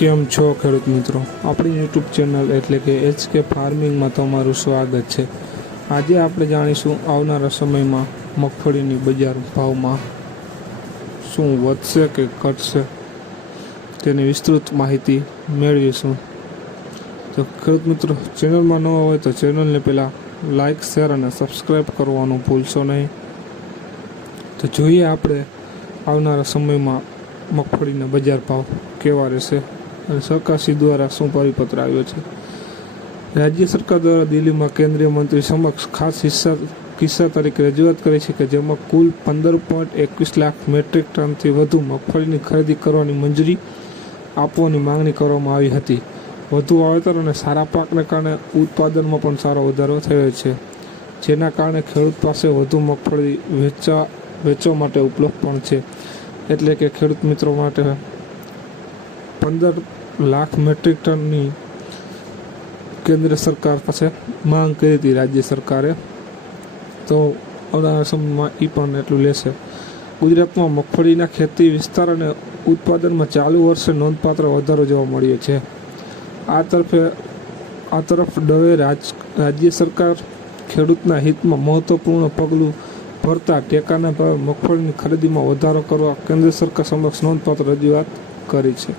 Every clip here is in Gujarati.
કેમ છો ખેડૂત મિત્રો, આપણી યુટ્યુબ ચેનલ એટલે કે HK ફાર્મિંગમાં તમારું સ્વાગત છે। આજે આપણે જાણીશું આવનારા સમયમાં મગફળીની બજાર ભાવમાં શું વધશે કે ઘટશે તેની વિસ્તૃત માહિતી મેળવીશું। તો ખેડૂત મિત્રો, ચેનલમાં નવા હોય તો ચેનલને પહેલાં લાઇક, શેર અને સબસ્ક્રાઈબ કરવાનું ભૂલશો નહીં। તો જોઈએ આપણે આવનારા સમયમાં મગફળીના બજાર ભાવ કેવા રહેશે અને સરકારશ્રી દ્વારા શું પરિપત્ર આવ્યો છે। રાજ્ય સરકાર દ્વારા દિલ્હીમાં કેન્દ્રીય મંત્રી સમક્ષ ખાસ કિસ્સા તરીકે રજૂઆત કરી છે કે જેમાં કુલ 15.21 લાખ મેટ્રિક ટનથી વધુ મગફળીની ખરીદી કરવાની મંજૂરી આપવાની માંગણી કરવામાં આવી હતી। વધુ વાવેતર અને સારા પાકને કારણે ઉત્પાદનમાં પણ સારો વધારો થયો છે, જેના કારણે ખેડૂત પાસે વધુ મગફળી વેચવા માટે ઉપલબ્ધ પણ છે। એટલે કે ખેડૂત મિત્રો માટે 15 લાખ મેટ્રિક ટનની કેન્દ્ર સરકાર પાસે માંગ કરી હતી રાજ્ય સરકારે, તો આવનારા સમયમાં એ પણ એટલું લેશે। ગુજરાતમાં મગફળીના ખેતી વિસ્તાર અને ઉત્પાદનમાં ચાલુ વર્ષે નોંધપાત્ર વધારો જોવા મળ્યો છે। આ તરફ દવે રાજ્ય સરકાર ખેડૂતના હિતમાં મહત્વપૂર્ણ પગલું ભરતા ટેકાના ભાવે મગફળીની ખરીદીમાં વધારો કરવા કેન્દ્ર સરકાર સમક્ષ નોંધપાત્ર રજૂઆત કરી છે।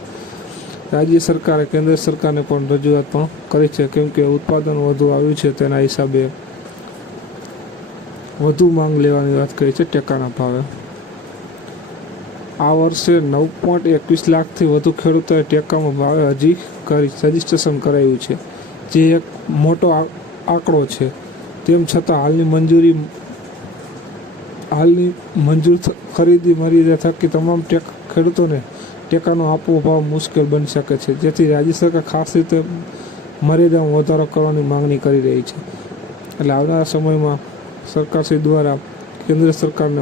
રાજ્ય સરકારે કેન્દ્ર સરકારને પણ રજૂઆત પણ કરી છે, કેમ કે ઉત્પાદન વધુ આવ્યું છે તેના હિસાબે વધુ માંગ લેવાની વાત કરી છે ટેકાના ભાવે। આ વર્ષે 9.21 લાખથી વધુ ખેડૂતોએ ટેકાના ભાવે રજીસ્ટ્રેશન કરાવ્યું છે, જે એક મોટો આંકડો છે। તેમ છતાં હાલની મંજૂર ખરીદી મર્યાદા થકી તમામ ખેડૂતોને ટેકાનો આપવો ભાવ મુશ્કેલ બની શકે છે, જેથી રાજ્ય સરકાર ખાસ રીતે મર્યાદામાં વધારો કરવાની માંગણી કરી રહી છે। એટલે આવનારા સમયમાં સરકારશ્રી દ્વારા કેન્દ્ર સરકારને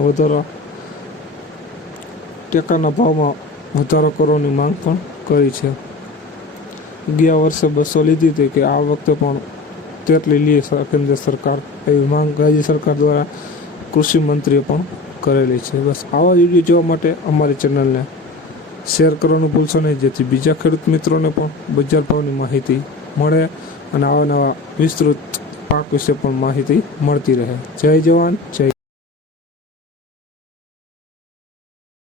ટેકાના ભાવમાં વધારો કરવાની માંગ પણ કરી છે। ગયા વર્ષે 200 લીધી હતી કે આ વખતે પણ તેટલી લે કેન્દ્ર સરકાર, એવી માંગ રાજ્ય સરકાર દ્વારા કૃષિ મંત્રીએ પણ કરેલી છે। બસ આવા વિડીયો જોવા માટે અમારી ચેનલને શેર કરવાનું ભૂલશો નહીં, જેથી બીજા ખેડૂત મિત્રોને પણ બજાર ભાવની માહિતી મળે અને આવા નવા વિસ્તૃત પાક વિશે પણ માહિતી મળતી રહે। જય જવાન, જય